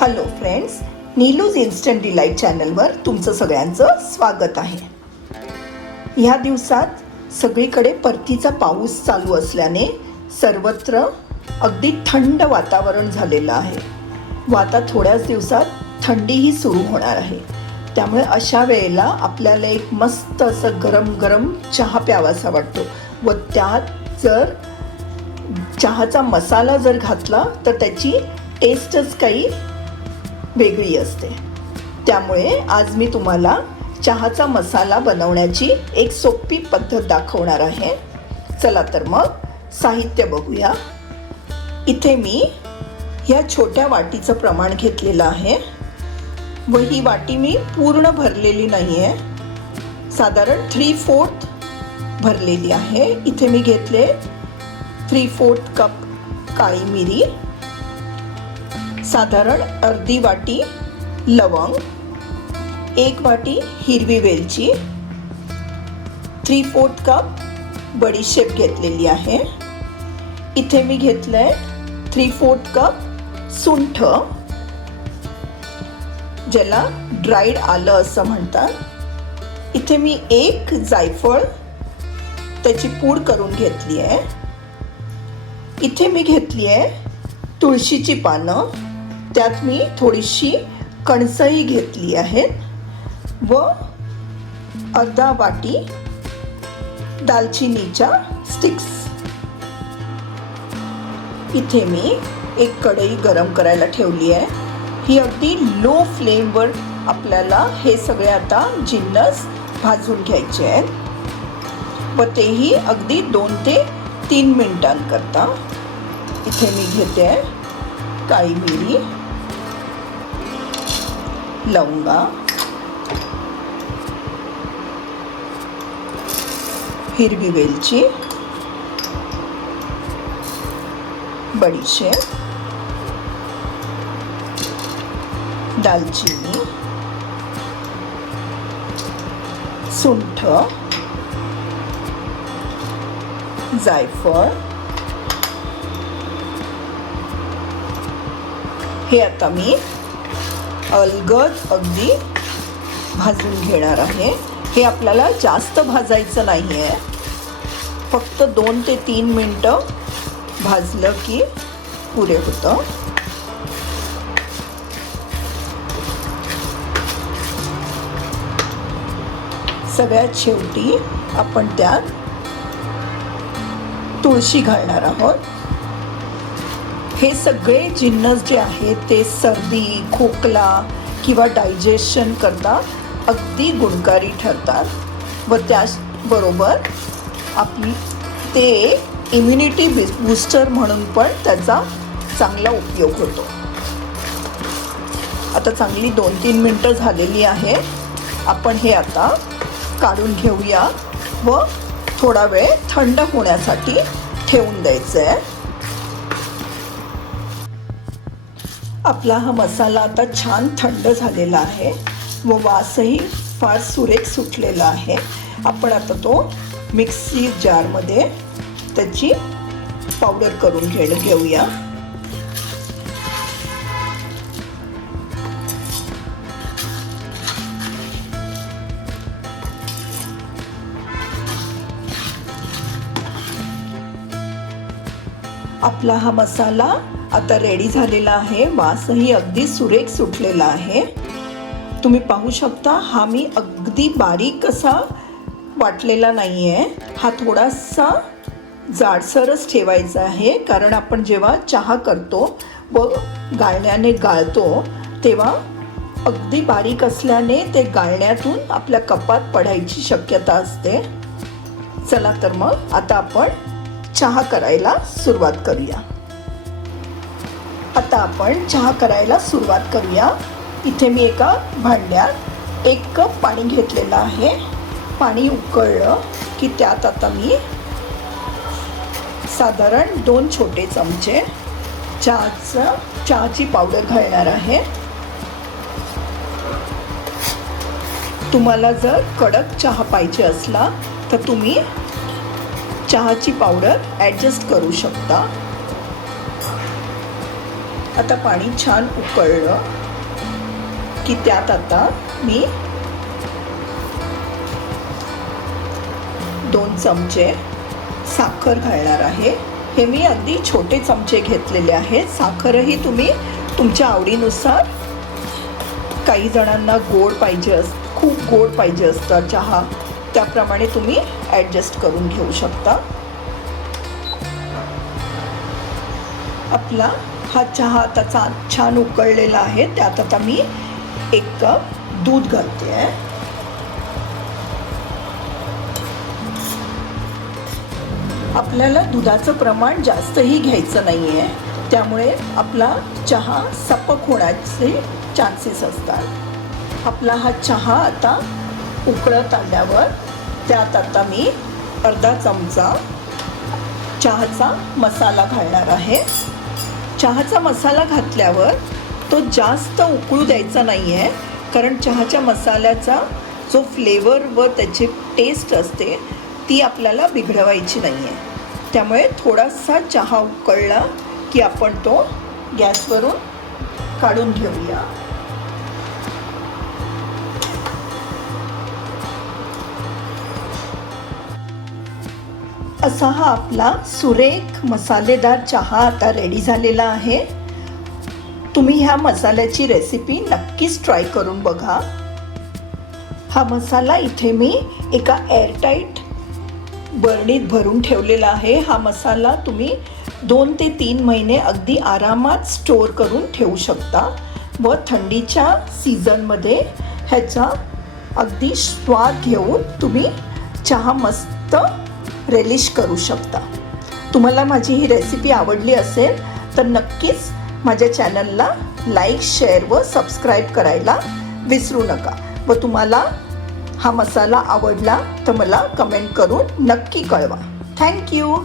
Hello friends Neelu's instant delight चॅनलवर तुमचं सगळ्यांचं स्वागत आहे. ह्या दिवसात सगळीकडे परतीचा पाऊस चालू असल्याने सर्वत्र अगदी थंड वातावरण झालेलं आहे. व आता थोड्याच दिवसात थंडीही सुरू होणार आहे. त्यामुळे अशा वेळेला आपल्याला एक मस्त असं गरम गरम चहा प्यावासा वाटतो. व त्यात जर चहाचा मसाला जर घातला तर त्याची टेस्टच काही वेगळी असते. त्यामुळे आज मी तुम्हाला चहाचा मसाला बनवण्याची एक सोपी पद्धत दाखवणार आहे. चला तर मग साहित्य बघूया. इथे मी ह्या छोट्या वाटीचं प्रमाण घेतलेलं आहे. व ही वाटी मी पूर्ण भरलेली नाही आहे साधारण थ्री फोर्थ भरलेली आहे. इथे मी घेतले थ्री फोर्थ कप काळी मिरी. साधारण अर्धी वाटी लवंग एक वाटी हिरवी वेलची थ्री फोर्थ कप बडीशेप घेतलेली आहे. इथे मी घेतलं आहे थ्री फोर्थ कप सुंठ ज्याला ड्राईड आलं असं म्हणतात. इथे मी एक जायफळ त्याची पूड करून घेतली आहे इथे मी घेतली आहे तुळशीची पानं. त्यात मी थोडीशी कणसई घेतली आहे व अर्धा वाटी दालचिनीच्या स्टिक्स इथे मी एक कढई गरम करायला ठेवली आहे. ही अगदी लो फ्लेमवर आपल्याला हे सगळे आता जिन्नस भाजून घ्यायचे आहेत. व तेही अगदी दोन ते तीन मिनिटांकरता. इथे मी घेते काळी मिरी. लवंगा. हिरवी वेलची. बडीशेप. दालचिनी. सुंठ. जायफळ. हे आता मी अलगद अगदी भाजून घेणार आहे. हे आपल्याला जास्त भाजायचं नाही आहे फक्त दोन ते तीन मिनटं भाजलं की पुरे होतं. सगळ्यात शेवटी आपण त्यात तुळशी घालणार आहोत. हे सगळे जिन्नस जे आहेत ते सर्दी खोकला किंवा डायजेशन करता अगदी गुणकारी ठरतात. व त्याचबरोबर आपली ते इम्युनिटी बूस्टर म्हणून पण त्याचा चांगला उपयोग होतो. आता चांगली दोन तीन मिनटं झालेली आहे. आपण हे आता काढून घेऊया व थोडा वेळ थंड होण्यासाठी ठेवून द्यायचं आहे आपला हा मसाला आता छान थंड झालेला आहे. व वासही फार सुरेख सुटलेला आहे. आपण आता तो मिक्सी जारमध्ये त्याची पावडर करून घे घेऊया. आपला हा मसाला आता रेडी झालेला आहे. वासही अगदी सुरेख सुटलेला आहे. तुम्ही पाहू शकता हा मी अगदी बारीक असा वाटलेला नाही आहे हा थोडासा जाडसरच ठेवायचा आहे. कारण आपण जेव्हा चहा करतो व गाळण्याने गाळतो तेव्हा अगदी बारीक असल्याने ते गाळण्यातून आपल्या कपात पडायची शक्यता असते. चला तर मग आता आपण चहा करायला सुरुवात करूया. आता आपण चहा करायला सुरुवात करूया. इथे मी एका भांड्यात एक कप पाणी घेतलेलं आहे. पाणी उकळलं की त्यात आता मी साधारण दोन छोटे चमचे चहाचं चहाची पावडर घालणार आहे. तुम्हाला जर कडक चहा पाहिजे असला तर तुम्ही चहाची पावडर ॲडजस्ट करू शकता. आता पाणी छान उकळलं की त्यात आता मी दोन चमचे साखर घालणार आहे. हे मी अगदी छोटे चमचे घेतलेले आहेत. साखरही तुम्ही तुमच्या आवडीनुसार काही जणांना गोड पाहिजे अस खूप गोड पाहिजे असतं चहा. त्याप्रमाणे तुम्ही ॲडजस्ट करून घेऊ शकता. आपला हा चहा त्याचा छान उकळलेला आहे. त्यात आता मी एक कप दूध घालते आहे आपल्याला दुधाचं प्रमाण जास्तही घ्यायचं नाही आहे त्यामुळे आपला चहा सपक होण्याचे चान्सेस असतात. आपला हा चहा आता उकळत आल्यावर त्यात आता मी अर्धा चमचा चहाचा मसाला घालणार आहे. चहाचा मसाला घातल्यावर तो जास्त उकळू द्यायचा नाही आहे कारण चहाच्या मसाल्याचा जो फ्लेवर व त्याची टेस्ट असते ती आपल्याला बिघडवायची नाही आहे त्यामुळे थोडासा चहा उकळला की आपण तो गॅसवरून काढून घेऊया. असा हा आपला सुरेख मसालेदार चहा आता रेडी झालेला आहे. तुम्ही ह्या मसाल्याची रेसिपी नक्कीच ट्राय करून बघा. हा मसाला इथे मी एका एअरटाईट बरणीत भरून ठेवलेला आहे. हा मसाला तुम्ही दोन ते तीन महिने अगदी आरामात स्टोअर करून ठेवू शकता व थंडीच्या सीझनमध्ये ह्याचा अगदी स्वाद घेऊन तुम्ही चहा मस्त रेलिश करू शकता. तुम्हाला माझी ही रेसिपी आवडली असेल तर नक्कीच माझ्या चॅनलला लाईक शेअर व सबस्क्राईब करायला विसरू नका. व तुम्हाला हा मसाला आवडला तर मला कमेंट करून नक्की कळवा. थँक्यू